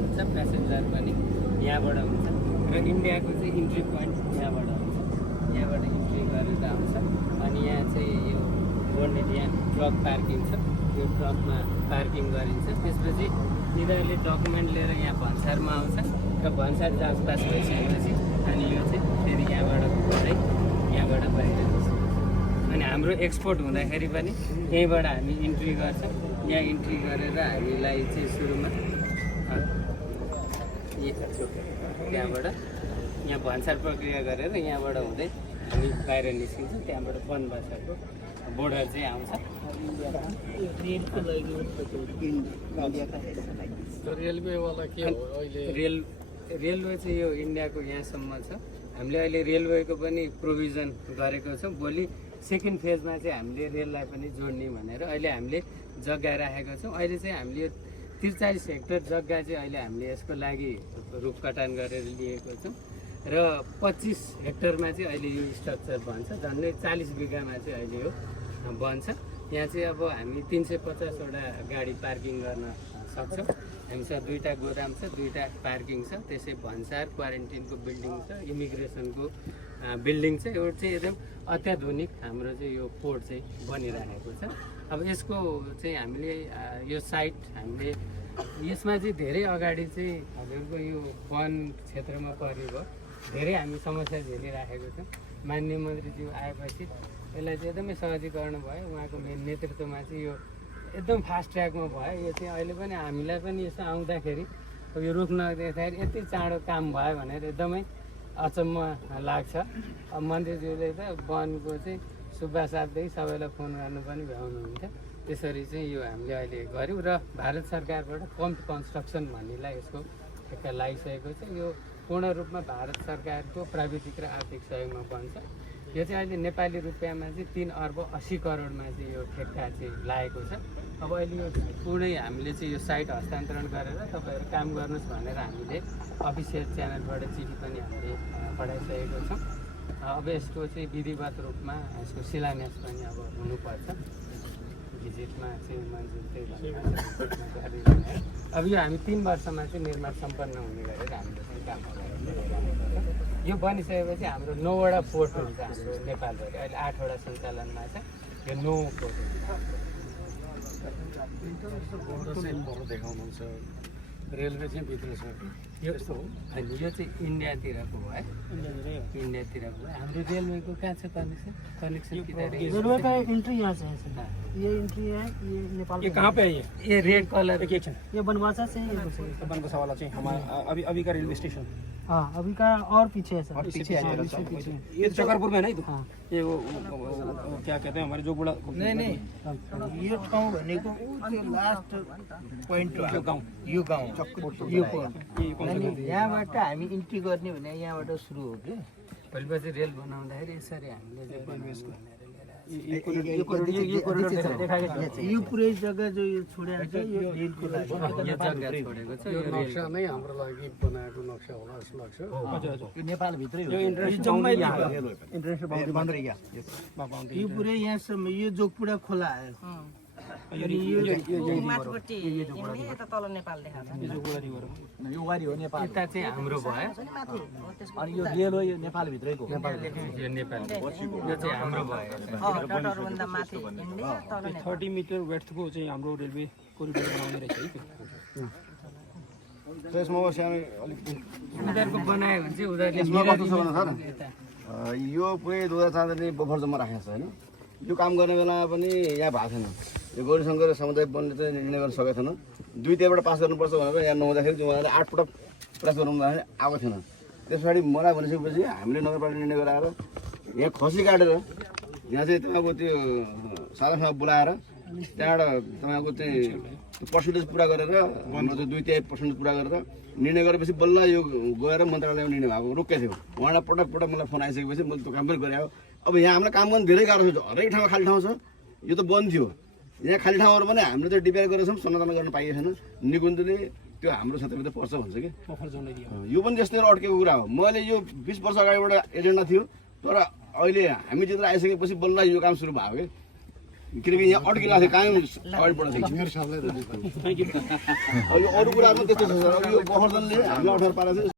हुन्छ प्यासेन्जर पनि यहाँबाट हुन्छ र इन्डियाको चाहिँ इन्ट्री पोइन्ट यहाँबाट हुन्छ यहाँबाट इन्ट्री गरेर आउँछ अनि यहाँ चाहिँ यो बोन्डेड यहाँ ट्रक पार्किङ छ यो ट्रकमा पार्किङ गरिन्छ त्यसपछि यिनीहरूले डकुमेन्ट लिएर यहाँ भन्सारमा आउँछ र भन्सार जाँचपास भइसकेपछि अनि यो चाहिँ फेरि यहाँबाट घुम्दै यहाँबाट बाहिर निस्किन्छ अनि हाम्रो एक्सपोर्ट हुँदाखेरि पनि यहीँबाट हामी इन्ट्री गर्छौँ यहाँ इन्ट्री गरेर हामीलाई चाहिँ सुरुमा त्यहाँबाट यहाँ भन्सार प्रक्रिया गरेर यहाँबाट हुँदै हामी बाहिर निस्किन्छौँ त्यहाँबाट बनबसाको बोर्डर चाहिँ आउँछ रेलवेवाला के हो अहिले रेलवे चाहिँ यो इन्डियाको यहाँसम्म छ हामीले अहिले रेलवेको पनि प्रोभिजन गरेको छौँ भोलि सेकेन्ड फेजमा चाहिँ हामीले रेललाई पनि जोड्ने भनेर अहिले हामीले जग्गा राखेको छौँ अहिले चाहिँ हामीले यो 43 हेक्टर जग्गा चाहिँ अहिले हामीले यसको लागि रुख कटान गरेर लिएको छौँ र 25 हेक्टरमा चाहिँ अहिले यो स्ट्रक्चर बन्छ झन्डै 40 बिघामा चाहिँ अहिले यो बन्छ यहाँ चाहिँ अब हामी 350वटा गाडी पार्किङ गर्न सक्छौँ हामीसँग 2टा गोदाम छ 2टा पार्किङ छ त्यसै भन्सार क्वारेन्टिनको बिल्डिङ छ इमिग्रेसनको बिल्डिङ छ एउटा चाहिँ एकदम अत्याधुनिक हाम्रो चाहिँ यो पोर्ट चाहिँ बनिरहेको छ अब यसको चाहिँ हामीले यो साइट हामीले यसमा चाहिँ धेरै अगाडि चाहिँ हजुरको यो वन क्षेत्रमा परेको धेरै हामी समस्या झेलिराखेको छौँ माननीय मन्त्रीज्यू आएपछि यसलाई चाहिँ एकदमै सहजीकरण भयो उहाँको नेतृत्वमा चाहिँ यो एकदम फास्ट ट्र्याकमा भयो यो चाहिँ अहिले पनि हामीलाई पनि यसो आउँदाखेरि यो रुख नदेख्दाखेरि यति चाँडो काम भयो भनेर एकदमै अचम्म लाग्छ अब मन्त्रीज्यूले त वनको चाहिँ सुब्बा साथदेखि सबैलाई फोन गर्नु पनि भ्याउनुहुन्छ त्यसरी चाहिँ यो हामीले अहिले गऱ्यौँ र भारत सरकारबाट पम्प कन्स्ट्रक्सन भन्नेलाई यसको ठेक्का लागिसकेको छ यो पूर्ण रूपमा भारत सरकारको प्राविधिक र आर्थिक सहयोगमा बन्छ यो चाहिँ अहिले नेपाली रुपियाँमा चाहिँ 3 अर्ब 80 करोडमा चाहिँ यो ठेक्का चाहिँ लागेको छ अब अहिले यो पुरै हामीले चाहिँ यो साइट हस्तान्तरण गरेर तपाईँहरू काम गर्नुहोस् भनेर हामीले अफिसियल च्यानलबाट चिठी पनि हामीले पठाइसकेको छौँ अब यसको चाहिँ विधिवत रूपमा यसको शिलान्यास पनि अब हुनुपर्छ भिजिटमा चाहिँ मान्छे त्यही अब यो हामी 3 वर्षमा चाहिँ निर्माण सम्पन्न हुने गरेर हामीले चाहिँ काम यो बनिसकेपछि हाम्रो 9वटा पोर्ट हुन्छ हाम्रो नेपालभरि अहिले 8वटा सञ्चालनमा छ यो 9 पोर्ट देखाउनुहुन्छ रेलवे चाहिँ भित्र छ यस्तो हो होइन यो चाहिँ इन्डियातिरको हो है इन्डियातिरको हाम्रो रेलवेको कहाँ छ कनेक्सन रेलवे का एंट्री यहाँ से है ये एंट्री है ये नेपाल ये कहाँ पे है ये रेड कलर ये बनवासा से है बनवासा वाला चाहिए हमारा अभी का रेलवे स्टेशन हाँ अभी का और पीछे है सर पीछे है ये चकरपुर में नहीं तो हाँ ये वो क्या कहते हैं हमारे जो बुढ़ा नहीं ये ठाउँ भनेको त्यो लास्ट पोइन्ट हो यो गाउँ यो पोइन्ट यहाँबाट हामी इन्ट्री गर्ने भने यहाँबाट सुरु हो कि भोलिपछि रेल बनाउँदाखेरि यसरी हामीले यो पुरै जग्गा जो यो छोडेको छ यो रेलको लागि जग्गा छोडेको छ यो नक्सा नै हाम्रो लागि बनाएको नक्सा होला जस्तो लाग्छ यो नेपालभित्रै हो यो जम्मै यो पुरै यहाँसम्म यो जोगपुरा खोला आयो माथिपट्टि हिँड्ने यता तल नेपाल देखाएको यो वारी हो नेपाल यता चाहिँ हाम्रो भयो अनि यो रेल हो यो नेपालभित्रैको यो नेपाल यो चाहिँ हाम्रो भयो टटरभन्दा माथि हिँड्ने तल 30 मिटर वेथको चाहिँ हाम्रो रेलवे कोरिडोर बनाउने रहेछ है त्यो उनीहरूको बनायो भने चाहिँ उनीहरूले यो पुरै 2004 बफर जम्मा राखेको छ होइन यो काम गर्ने बेलामा पनि यहाँ भएको छैन यो गौरीशङ्कर समुदाय वनले चाहिँ निर्णय गर्न सकेको छैन 2-3बाट पास गर्नुपर्छ भनेर यहाँ नहुँदाखेरि चाहिँ उहाँले 8 पटक प्रयास गर्नु हुँदाखेरि आएको थिएन त्यस पछाडि मलाई भनिसकेपछि हामीले नगरपालिका निर्णय गराएर यहाँ खसी काटेर यहाँ चाहिँ तपाईँको त्यो साधासँग बोलाएर त्यहाँबाट तपाईँको चाहिँ पर्सेन्टेज पुरा गरेर हाम्रो चाहिँ 2-3% पुरा गरेर निर्णय गरेपछि बल्ल यो गएर मन्त्रालयमा निर्णय भएको रोकेको थियो उहाँलाई पटक पटक मलाई फोन आइसकेपछि मैले त्यो काम पनि गरेँ अब यहाँ हामीलाई काम गर्नु धेरै गाह्रो छ हरेक ठाउँमा खाली ठाउँ छ यो त बन्द थियो यहाँ खाली ठाउँहरू पनि हामीले चाहिँ डिपेयर गरेर छौँ सनातन गर्न पाइएको छैन निकुञ्जले त्यो हाम्रो क्षेत्रभित्र पर्छ भन्छ कि यो पनि त्यस्तै अड्केको कुरा हो मैले यो 20 वर्ष अगाडिबाट एजेन्डा थियो तर अहिले हामी जितेर आइसकेपछि बल्ल यो काम सुरु भयो कि किनकि यहाँ अड्किरहेको थियो कायम अगाडि बढ्दै थियो। अब यो अरू कुराहरूमा त्यस्तो छ सर। अब यो बफर जोनले हामीलाई अप्ठ्यारो पारेको छ।